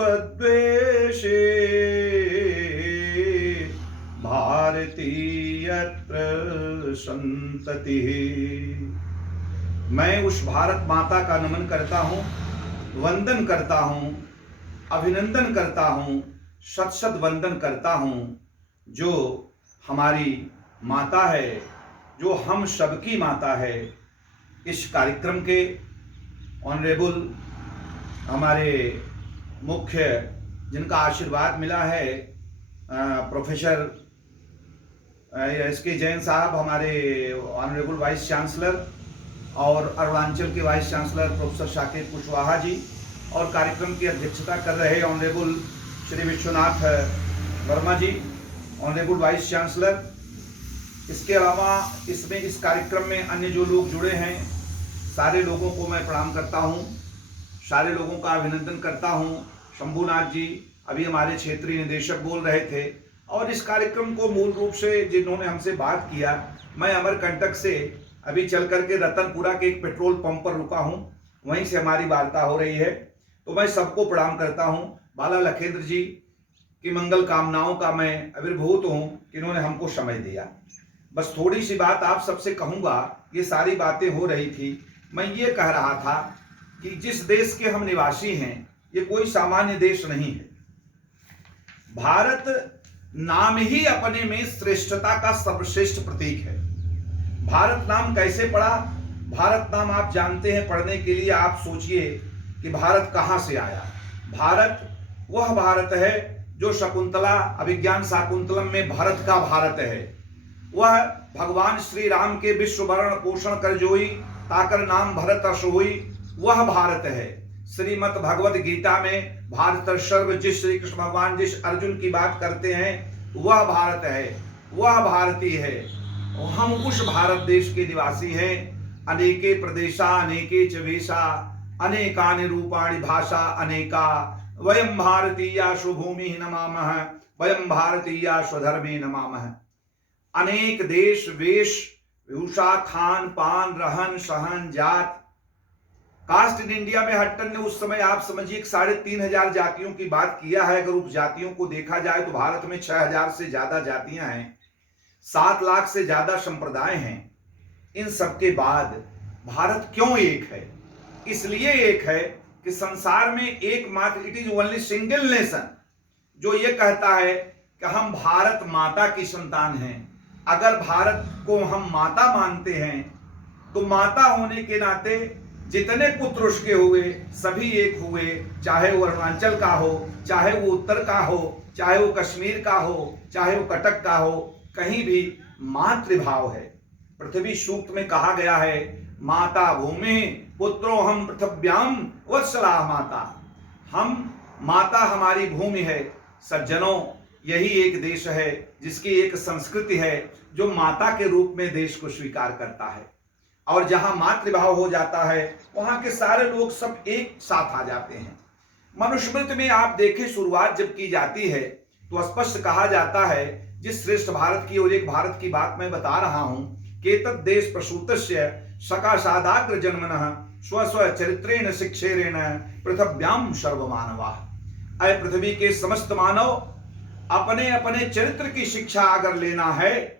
त्वद्वेषे भारतीयत्र संततिः। मैं उस भारत माता का नमन करता हूँ, वंदन करता हूँ, अभिनंदन करता हूँ, शत शत वंदन करता हूँ, जो हमारी माता है, जो हम सबकी माता है। इस कार्यक्रम के ऑनरेबल हमारे मुख्य जिनका आशीर्वाद मिला है प्रोफेसर एस.के. जैन साहब, हमारे ऑनरेबल वाइस चांसलर, और अरुणाचल के vice chancellor professor Saket Kushwaha ji, और कार्यक्रम की अध्यक्षता कर रहे honourable Shri Vishwanath Verma ji, honourable vice chancellor. इसके अलावा इसमें इस कार्यक्रम में अन्य जो लोग जुड़े हैं, सारे लोगों को मैं प्रणाम करता हूं, सारे लोगों का अभिनंदन करता हूं। शंभुनाथ जी अभी हमारे क्षेत्रीय निदेशक बोल रहे थे, और इस कार्यक्रम को मूल रूप से जिन्होंने हमसे बात किया, मैं अमरकंटक से अभी चल करके रतनपुरा के एक पेट्रोल पंप पर रुका हूं, वहीं से हमारी वार्ता हो रही है। तो मैं सबको प्रणाम करता हूं। बाला लखेंद्र जी की मंगल कामनाओं का मैं अभिभूत हूं कि इन्होंने हमको समय दिया। बस थोड़ी सी बात आप सबसे कहूंगा, ये सारी बातें हो रही थी, मैं ये कह रहा था कि जिस देश के हम निवासी हैं, ये कोई सामान्य देश नहीं है। भारत नाम ही अपने में श्रेष्ठता का सर्वश्रेष्ठ प्रतीक है। भारत नाम कैसे पड़ा? भारत नाम आप जानते हैं, पढ़ने के लिए आप सोचिए कि भारत कहां से आया। भारत वह भारत है जो शकुंतला अभिज्ञान शाकुंतलम में भरत का भारत है। वह भगवान श्री राम के विश्व भरण पोषण कर जोई, ताकर नाम भरत अस होई, वह भारत है। श्रीमद् भगवत गीता में भारत सर्व जिस श्री कृष्ण भगवान जिस अर्जुन की बात करते हैं, वह भारत है, वह भारतीय है। हम उस भारत देश के निवासी हैं। अनेके प्रदेशा अनेके च वेशा, अनेकानि रूपाणि भाषा अनेका, वयं भारतीया स्वभूमि नमामः, वयं भारतीया स्वधर्मे नमामः। अनेक देश वेश भूषा खान पान रहन सहन जात। कास्ट इन इंडिया में हट्टन ने उस समय आप समझिए 3,500 जातियों की बात किया है। अगर उपजातियों को देखा जाए तो भारत में 6,000 से ज्यादा जातियां हैं, 7 लाख से ज्यादा संप्रदाय हैं। इन सब के बाद भारत क्यों एक है? इसलिए एक है कि संसार में एकमात्र, it is only single nation जो ये कहता है कि हम भारत माता की संतान हैं। अगर भारत को हम माता मानते हैं तो माता होने के नाते जितने पुत्र उसके हुए सभी एक हुए, चाहे वो अरुणाचल का हो, चाहे वो उत्तर का हो, चाहे वो कश्मीर का हो, चाहे वो कटक का हो, कहीं भी मातृभाव है। पृथ्वी सूक्त में कहा गया है, माता भूमि पुत्रो हम पृथ्व्याम वत्सला माता। हम माता हमारी भूमि है। सज्जनों, यही एक देश है जिसकी एक संस्कृति है जो माता के रूप में देश को स्वीकार करता है। और जहां मातृभाव हो जाता है वहां के सारे लोग सब एक साथ आ जाते हैं। मनुस्मृति में आप देखें, शुरुआत जब की जाती है तो स्पष्ट कहा जाता है, जिस श्रेष्ठ भारत की और एक भारत की बात मैं बता रहा हूं, केतद देश प्रसूतस्य सकाशादाग्र जन्मनः स्व स्व चरित्रेण शिक्षेरेण पृथ्व्याम सर्वमानवाः। अय पृथ्वी के समस्त मानव अपने अपने चरित्र की शिक्षा अगर लेना है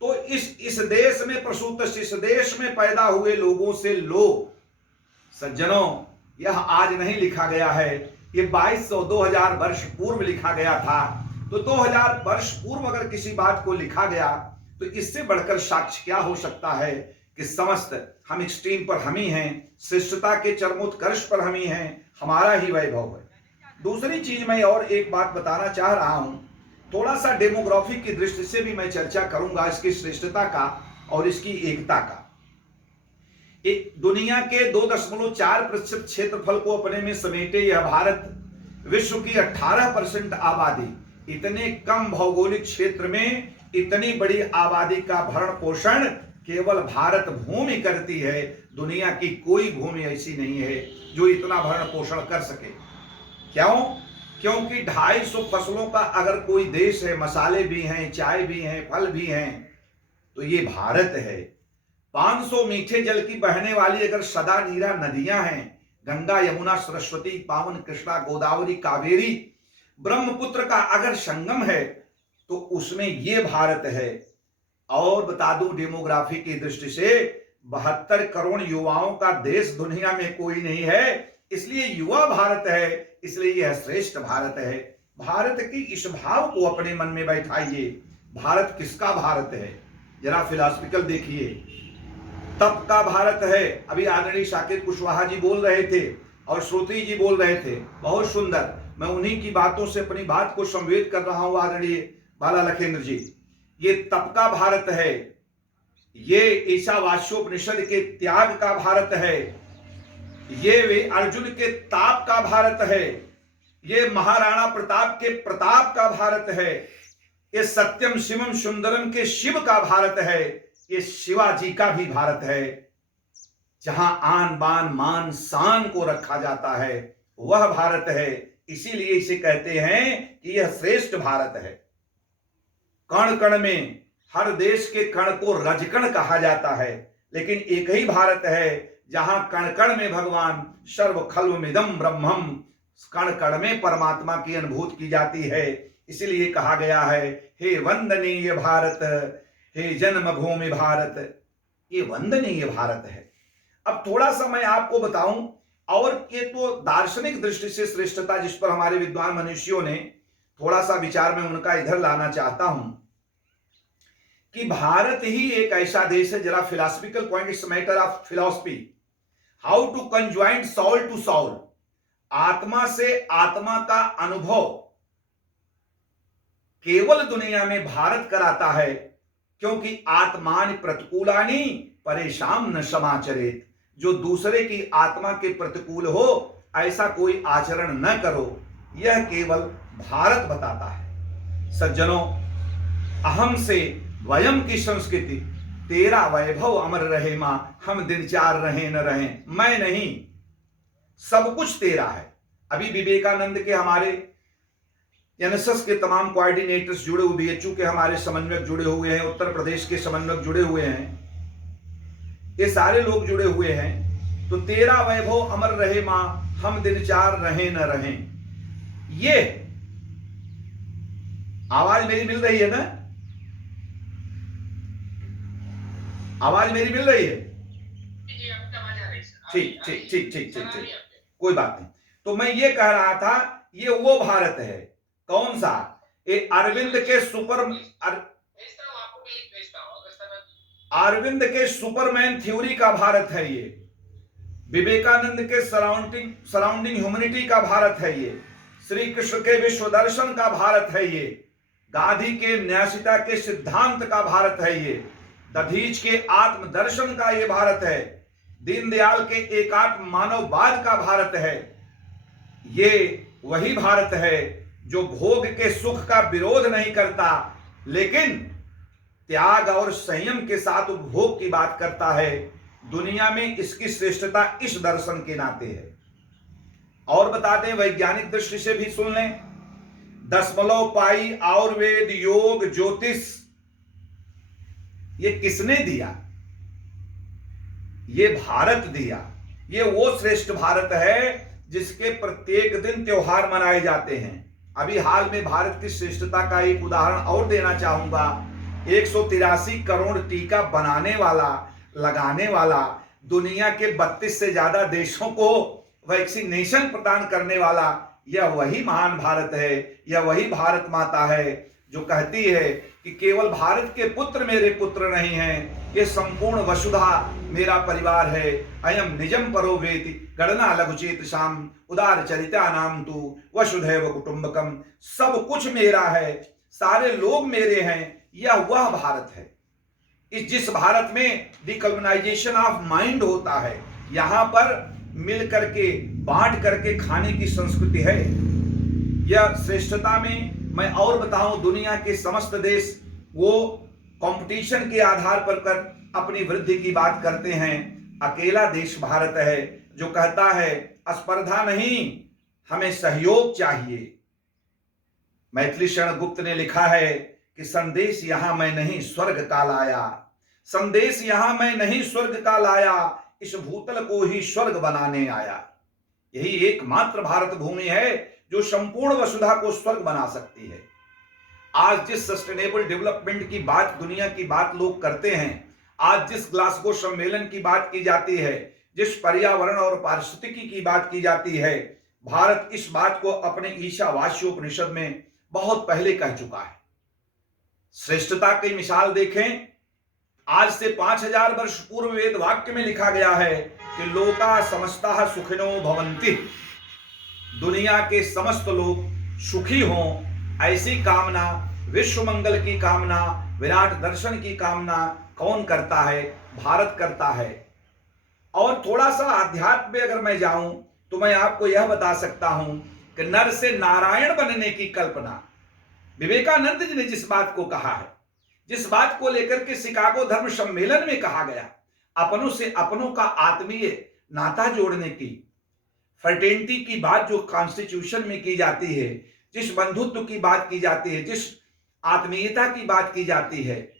तो इस देश में प्रसूत, इस देश में पैदा हुए लोगों से लो। सज्जनों, यह आज नहीं लिखा गया है, ये 2200-2000 वर्ष पूर्व लिखा गया था। तो 2000 वर्ष पूर्व अगर किसी बात को लिखा गया तो इससे बढ़कर साक्ष्य क्या हो सकता है कि समस्त हम एक्सट्रीम पर हम ही हैं, श्रेष्ठता के चरमोत्कर्ष पर हम ही हैं, हमारा ही वैभव है। दूसरी चीज मैं और एक बात बताना चाह रहा हूं, थोड़ा सा डेमोग्राफी की दृष्टि से भी मैं चर्चा करूंगा इसकी श्रेष्ठता का और इसकी एकता का। दुनिया के 2.4% क्षेत्रफल को अपने में समेटे यह भारत, विश्व की 18% आबादी, इतने कम भौगोलिक क्षेत्र में इतनी बड़ी आबादी का भरण पोषण केवल भारत भूमि करती है। दुनिया की कोई भूमि ऐसी नहीं है जो इतना भरण पोषण कर सके। क्यों? क्योंकि 250 फसलों का अगर कोई देश है, मसाले भी हैं, चाय भी हैं, फल भी हैं, तो ये भारत है। 500 मीठे जल की बहने वाली अगर सदा नीरा नदियां हैं, गंगा यमुना सरस्वती पावन कृष्णा गोदावरी कावेरी ब्रह्मपुत्र का अगर संगम है तो उसमें ये भारत है। और बता दूं, डेमोग्राफी की दृष्टि से 72 करोड़ युवाओं का देश दुनिया में कोई नहीं है, इसलिए युवा भारत है, इसलिए यह श्रेष्ठ भारत है। भारत की इस भाव को अपने मन में बैठाइए। भारत किसका भारत है, जरा फिलॉसफिकल देखिए। तप का भारत है। अभी आदरणीय साकेत कुशवाहा जी बोल रहे थे और श्रुति जी बोल रहे थे, बहुत सुंदर। मैं उन्हीं की बातों से अपनी बात को संवेद कर रहा हूं आदरणीय बाला लखेंद्र जी। ये तप का भारत है, ये ईशावास्योपनिषद के त्याग का भारत है, ये वे अर्जुन के ताप का भारत है, ये महाराणा प्रताप के प्रताप का भारत है, ये सत्यम शिवम सुंदरम के शिव का भारत है, ये शिवाजी का भी भारत है। जहां आन बान मान शान को रखा जाता है वह भारत है। इसीलिए इसे कहते हैं कि यह श्रेष्ठ भारत है। कण कण में, हर देश के कण को रजकण कहा जाता है, लेकिन एक ही भारत है जहां कण कण में भगवान सर्व खल्वमिदं ब्रह्मम, कण कण में परमात्मा की अनुभूति की जाती है। इसलिए कहा गया है, हे वंदनीय भारत, हे जन्मभूमि भारत, ये वंदनीय भारत है। अब थोड़ा सा मैं आपको बताऊं, और ये तो दार्शनिक दृष्टि से श्रेष्ठता जिस पर हमारे विद्वान मनुष्यों ने थोड़ा सा विचार में उनका इधर लाना चाहता हूं कि भारत ही एक ऐसा देश है, जरा philosophical point, it's matter of philosophy, how to conjoint soul to soul, आत्मा से आत्मा का अनुभव केवल दुनिया में भारत कराता है, क्योंकि आत्मान प्रतिकूलानी परेशान न समाचरेत, जो दूसरे की आत्मा के प्रतिकूल हो ऐसा कोई आचरण न करो, यह केवल भारत बताता है। सज्जनों, अहम से वयम की संस्कृति, तेरा वैभव अमर रहे मां, हम दिन चार रहे न रहे, मैं नहीं, सब कुछ तेरा है। अभी विवेकानंद के हमारे एनएसएस के तमाम कोऑर्डिनेटर्स जुड़े हुए, बीएचयू के हमारे समन्वयक जुड़े हुए हैं, उत्तर प्रदेश के समन्वयक जुड़े हुए हैं, ये सारे लोग जुड़े हुए हैं। तो तेरा वैभव अमर रहे मां, हम दिन चार रहे न रहे, ये आवाज मेरी मिल रही है ना? आवाज मेरी मिल रही है? ठीक ठीक ठीक ठीक ठीक ठीक, कोई बात नहीं। तो मैं ये कह रहा था, ये वो भारत है। कौन सा? ये अरविंद के सुपरमैन थ्योरी का भारत है ये, विवेकानंद के सराउंडिंग ह्यूमैनिटी का भारत है ये, श्री कृष्ण के विश्व दर्शन का भारत है ये, गांधी के न्यायिकता के सिद्धांत का भारत है ये, दधीच के आत्मदर्शन का ये भारत है, दीनदयाल के एकात्म मानववाद का भारत है। ये वही भारत है जो भोग के सुख का विरोध नहीं करता, लेकिन त्याग और संयम के साथ उपभोग की बात करता है। दुनिया में इसकी श्रेष्ठता इस दर्शन के नाते है। और बता दें, वैज्ञानिक दृष्टि से भी सुन लें, दशमलव पाई आयुर्वेद योग ज्योतिष ये किसने दिया? ये भारत दिया। ये वो श्रेष्ठ भारत है जिसके प्रत्येक दिन त्योहार मनाए जाते हैं। अभी हाल में भारत की श्रेष्ठता का एक उदाहरण और देना चाहूंगा। 183 करोड़ टीका बनाने वाला, लगाने वाला, दुनिया के 32 से ज्यादा देशों को वैक्सीनेशन प्रदान करने वाला, यह वही महान भारत है। यह वही भारत माता है जो कहती है कि केवल भारत के पुत्र मेरे पुत्र नहीं हैं, ये संपूर्ण वसुधा मेरा परिवार है। अयम निजम परो वेति गणना लघुचेत शाम उदार चरिता नाम तू वसुधैव कुटुंबकम। सब कुछ मेरा है, सारे लोग मेरे हैं। यह वह भारत है इस जिस भारत में डिकल्बनाइजेशन ऑफ माइंड होता है। यहां पर मिल करके बांट करके खाने की संस्कृति है। यह श्रेष्ठता में मैं और बताऊं, दुनिया के समस्त देश वो कंपटीशन के आधार पर कर अपनी वृद्धि की बात करते हैं। अकेला देश भारत है जो कहता है स्पर्धा नहीं, हमें सहयोग चाहिए। मैथिली शरण गुप्त ने लिखा है कि संदेश यहां मैं नहीं स्वर्ग का लाया, संदेश यहां मैं नहीं स्वर्ग का लाया, इस भूतल को ही स्वर्ग बनाने आया। यही एकमात्र भारत भूमि है जो संपूर्ण वसुधा को स्वर्ग बना सकती है। आज जिस सस्टेनेबल डेवलपमेंट की बात, दुनिया की बात लोग करते हैं, आज जिस ग्लासगो सम्मेलन की बात की जाती है, जिस पर्यावरण और पारिस्थितिकी की बात की जाती है, भारत इस बात को अपने ईशावास्योपनिषद में बहुत पहले कह चुका है। श्रेष्ठता की मिसाल देखें, आज से 5000 वर्ष पूर्व वेद वाक्य में लिखा गया है कि लोका समस्ता सुखिनो भवन्ति, दुनिया के समस्त लोग सुखी हों, ऐसी कामना, विश्व मंगल की कामना, विराट दर्शन की कामना कौन करता है? भारत करता है। और थोड़ा सा आध्यात्म में अगर मैं जाऊं तो मैं आपको यह बता सकता हूं कि नर से नारायण बनने की कल्पना विवेकानंद जी ने जिस बात को कहा है, जिस बात को लेकर के शिकागो धर्म सम्मेलन में कहा गया, अपनों से अपनों का आत्मीय नाता जोड़ने की, फ्रेटर्निटी की बात जो कॉन्स्टिट्यूशन में की जाती है, जिस बंधुत्व की बात की जाती है, जिस आत्मीयता की बात की जाती है,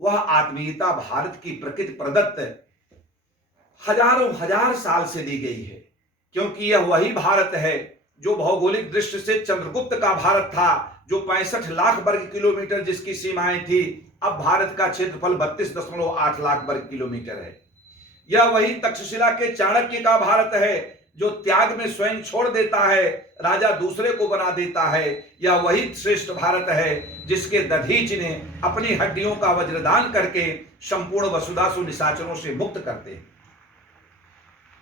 वह आत्मीयता भारत की प्रकृति प्रदत्त हजारों हजार साल से दी गई है। क्योंकि यह वही भारत है जो भौगोलिक दृष्टि से चंद्रगुप्त का भारत था, जो 65 लाख वर्ग किलोमीटर जिसकी सीमाएं थी, अब भारत का क्षेत्रफल 32.8 लाख वर्ग किलोमीटर है। यह वही तक्षशिला के चाणक्य का भारत है जो त्याग में स्वयं छोड़ देता है, राजा दूसरे को बना देता है। यह वही श्रेष्ठ भारत है जिसके दधीच ने अपनी हड्डियों का वज्रदान करके संपूर्ण वसुधासु निशाचरों से मुक्त करते हैं।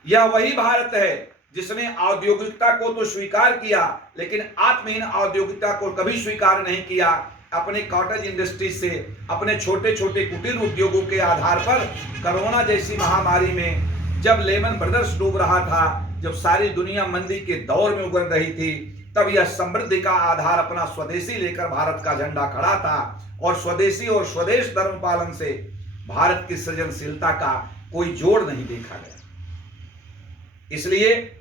यह वही भारत है जिसने औद्योगिकता को तो स्वीकार किया, लेकिन आत्महीन औद्योगिकता को कभी स्वीकार नहीं किया। अपने कॉटेज इंडस्ट्री से, अपने छोटे छोटे कुटीर उद्योगों के आधार पर कोरोना जैसी महामारी में जब लेमन ब्रदर्स डूब रहा था, जब सारी दुनिया मंदी के दौर में उबर रही थी, तब यह समृद्धि का आधार अपना स्वदेशी लेकर भारत का झंडा खड़ा था। और स्वदेशी और स्वदेश धर्म पालन से भारत की सृजनशीलता का कोई जोड़ नहीं देखा गया। इसलिए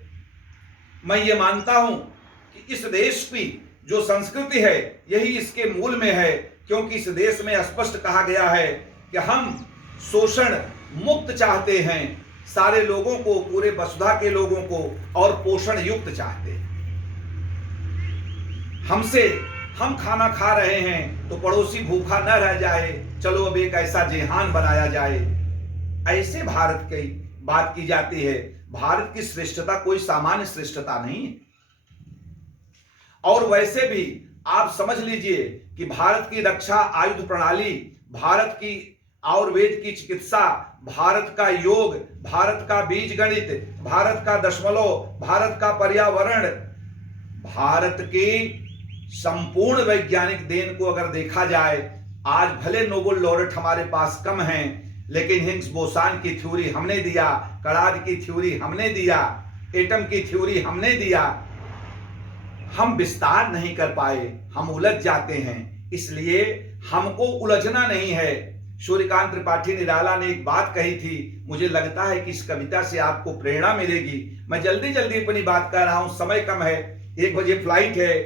मैं ये मानता हूं कि इस देश की जो संस्कृति है यही इसके मूल में है, क्योंकि इस देश में स्पष्ट कहा गया है कि हम शोषण मुक्त चाहते हैं सारे लोगों को, पूरे वसुधा के लोगों को, और पोषण युक्त चाहते हैं। हमसे हम खाना खा रहे हैं तो पड़ोसी भूखा न रह जाए, चलो अब एक ऐसा जेहान बनाया जाए, ऐसे भारत की बात की जाती है। भारत की श्रेष्ठता कोई सामान्य श्रेष्ठता नहीं है। और वैसे भी आप समझ लीजिए कि भारत की रक्षा आयुध प्रणाली, भारत की आयुर्वेद की चिकित्सा, भारत का योग, भारत का बीज गणित, भारत का दशमलव, भारत का पर्यावरण, भारत की संपूर्ण वैज्ञानिक देन को अगर देखा जाए, आज भले नोबेल लॉरेट हमारे पास कम हैं, लेकिन हिग्स बोसान की थ्योरी हमने दिया, कणाद की थ्योरी हमने दिया, एटम की थ्योरी हमने दिया। हम विस्तार नहीं कर पाए, हम उलझ जाते हैं, इसलिए हमको उलझना नहीं है। सूर्यकांत त्रिपाठी निराला ने एक बात कही थी, मुझे लगता है कि इस कविता से आपको प्रेरणा मिलेगी। मैं जल्दी जल्दी अपनी बात कर रहा हूं, समय कम है, 1 बजे फ्लाइट है।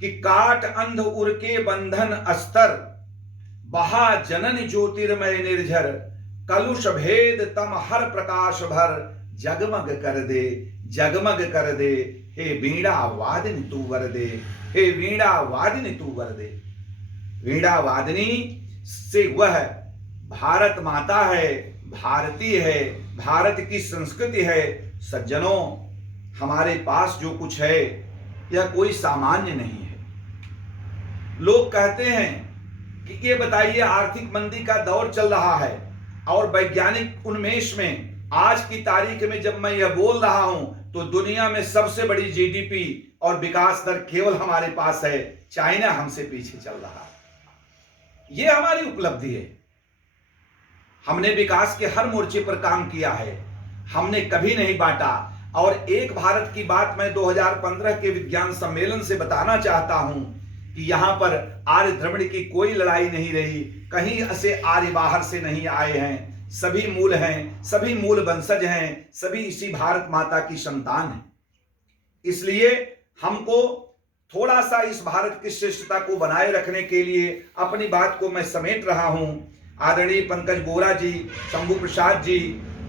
कि काट अंध उर के बंधन अस्तर, बहा जनन ज्योतिर्मय निर्झर, कलुष भेद तम हर प्रकाश भर, जगमग कर दे, जगमग कर दे, हे वीणा वादिनी तू वर दे, हे वीणा वादिनी तू वर दे। वीणा वादिनी से वह भारत माता है, भारतीय है, भारत की संस्कृति है। सज्जनों, हमारे पास जो कुछ है यह कोई सामान्य नहीं है। लोग कहते हैं कि ये बताइए, आर्थिक मंदी का दौर चल रहा है और वैज्ञानिक उन्मेष में आज की तारीख में जब मैं यह बोल रहा हूं तो दुनिया में सबसे बड़ी जीडीपी और विकास दर केवल हमारे पास है, चाइना हमसे पीछे चल रहा है। यह हमारी उपलब्धि है। हमने विकास के हर मोर्चे पर काम किया है, हमने कभी नहीं बांटा। और एक भारत की बात मैं 2015 के विज्ञान सम्मेलन से बताना चाहता हूं कि यहां पर आर्य द्रविड़ की कोई लड़ाई नहीं रही, कहीं से आर्य बाहर से नहीं आए हैं, सभी मूल हैं, सभी मूल वंशज हैं, सभी इसी भारत माता की संतान हैं। इसलिए हमको थोड़ा सा इस भारत की श्रेष्ठता को बनाए रखने के लिए अपनी बात को मैं समेट रहा हूं। आदरणीय पंकज बोरा जी, शंभू प्रसाद जी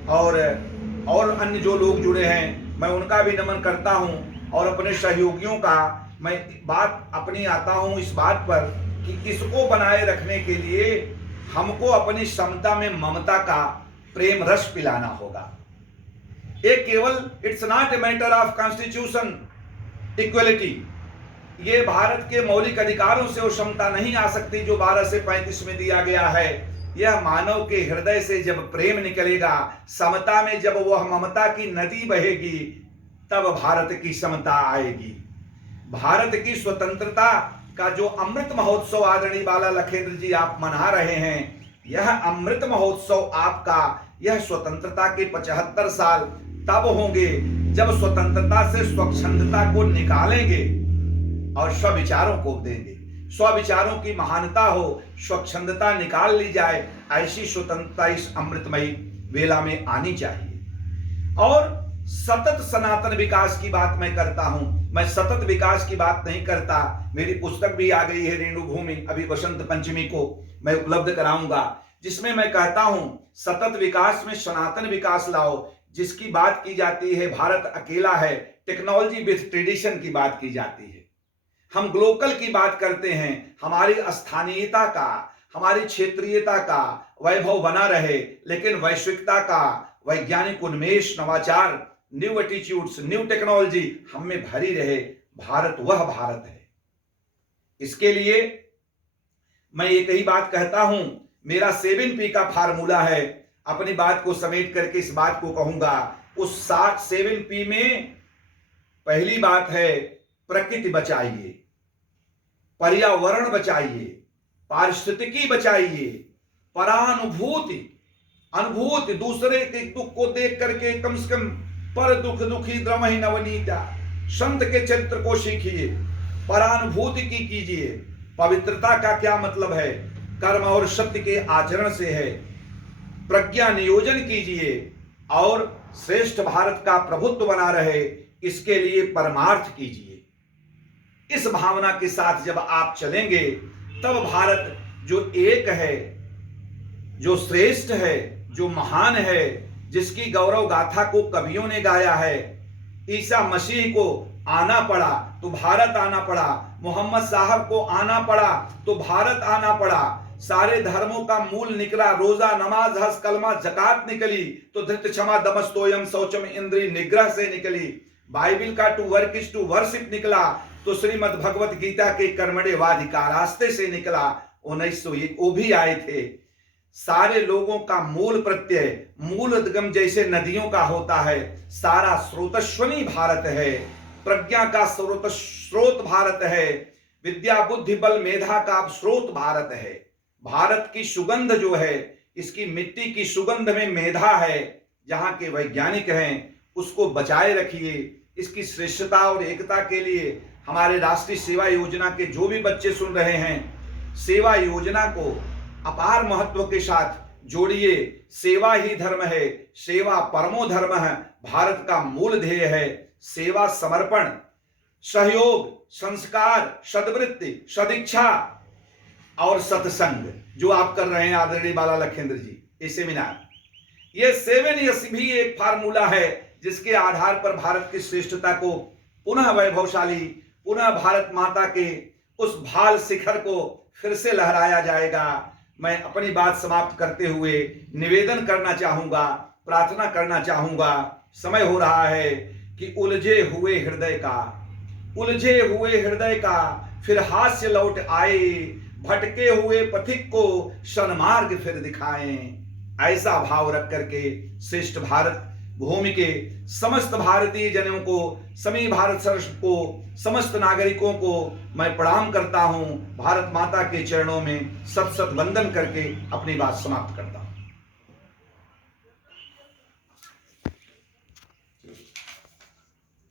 और अन्य जो लोग जुड़े हैं, मैं उनका भी नमन करता हूं और अपने सहयोगियों का मैं बात अपनी आता हूं इस बात पर कि इसको बनाए रखने के लिए हमको अपनी समता में ममता का प्रेम रस पिलाना होगा। ये केवल it's not a matter of constitution equality, ये भारत के मौलिक अधिकारों से वो क्षमता नहीं आ सकती जो 12 से 35 में दिया गया है। यह मानव के हृदय से जब प्रेम निकलेगा, समता में जब वह ममता की नदी बहेगी, तब भारत की समता आएगी। भारत की स्वतंत्रता का जो अमृत महोत्सव आदरणीय बाला लखेंद्र जी आप मना रहे हैं, यह अमृत महोत्सव आपका, यह स्वतंत्रता के 75 साल तब होंगे जब स्वतंत्रता से स्वच्छंदता को निकालेंगे और स्वविचारों को देंगे। स्वविचारों की महानता हो, स्वच्छंदता निकाल ली जाए, ऐसी स्वतंत्रता इस अमृतमयी वेला में आनी चाहिए। और सतत सनातन विकास की बात मैं करता हूं, मैं सतत विकास की बात नहीं करता। मेरी पुस्तक भी आ गई है रेणु भूमि, अभी वसंत पंचमी को मैं उपलब्ध कराऊंगा, जिसमें मैं कहता हूं सतत विकास में सनातन विकास लाओ। जिसकी बात की जाती है भारत अकेला है, टेक्नोलॉजी विद ट्रेडिशन की बात की जाती है। हम ग्लोकल की बात करते हैं, हमारी स्थानीयता का, हमारी क्षेत्रीयता का वैभव बना रहे, लेकिन वैश्विकता का वैज्ञानिक उन्मेष, नवाचार, न्यू एटीट्यूड्स, न्यू टेक्नोलॉजी हम में भरी रहे। भारत वह भारत है। इसके लिए मैं एक ही बात कहता हूं, मेरा 7P का फार्मूला है। अपनी बात को समेट करके इस बात को कहूंगा, उस 7P में पहली बात है प्रकृति बचाइए, पर्यावरण बचाइए, पारिस्थितिकी बचाइए, परानुभूति, अनुभूति, दूसरे के दुख को देख करके कम से कम पर दुख दुखी द्रमहि नवनीता, संत के चरित्र को सीखिए, परानुभूति की कीजिए। पवित्रता का क्या मतलब है? कर्म और सत्य के आचरण से है। प्रज्ञा नियोजन कीजिए और श्रेष्ठ भारत का प्रभुत्व बना रहे, इसके लिए परमार्थ कीजिए। इस भावना के साथ जब आप चलेंगे, तब भारत जो एक है, जो श्रेष्ठ है, जो महान है, जिसकी गौरव गाथा को कवियों ने गाया है। ईसा मसीह को आना पड़ा तो भारत आना पड़ा, मोहम्मद साहब को आना पड़ा तो भारत आना पड़ा। सारे धर्मों का मूल निकला, रोजा, नमाज, हज, कलमा, जकात निकली तो धृत क्षमा दमस्तोयम शौचम इंद्रिय निग्रह से निकली। बाइबिल का to work is to worship निकला तो श्रीमद् भगवत गीता के कर्मणे वाधिका रास्ते से निकला। 1901 वो भी आए थे। सारे लोगों का मूल प्रत्यय, मूल उद्गम जैसे नदियों का होता है, सारा स्रोतस्वनी भारत है। प्रज्ञा का स्रोत भारत है, विद्या बुद्धि बल मेधा का स्रोत भारत है। भारत की सुगंध जो है, इसकी मिट्टी की सुगंध में मेधा है। जहां के वैज्ञानिक हैं उसको बचाए रखिए। इसकी श्रेष्ठता और एकता के लिए हमारे राष्ट्रीय सेवा योजना के जो भी बच्चे सुन रहे हैं, सेवा योजना को अपार महत्व के साथ जोड़िए। सेवा ही धर्म है, सेवा परमो धर्म है, भारत का मूल ध्येय है। सेवा, समर्पण, सहयोग, संस्कार, सद्वृत्ति, सदिच्छा और सत्संग जो आप कर रहे हैं आदरणीय बाला लखेंद्र जी, ये सेमिनार, ये 7S भी एक फार्मूला है जिसके आधार पर भारत की श्रेष्ठता को पुनः वैभवशाली, पुनः भारत माता के उस भाल शिखर को फिर से लहराया जाएगा। मैं अपनी बात समाप्त करते हुए निवेदन करना चाहूंगा, प्रार्थना करना चाहूंगा। समय हो रहा है कि उलझे हुए हृदय का फिर हास्य लौट आए, भटके हुए पथिक को सन्मार्ग फिर दिखाएं। ऐसा भाव रख करके श्रेष्ठ भारत भूमि के समस्त भारतीय जनों को, सभी भारत वर्ष को, समस्त नागरिकों को मैं प्रणाम करता हूं। भारत माता के चरणों में सत सत वंदन करके अपनी बात समाप्त करता हूं।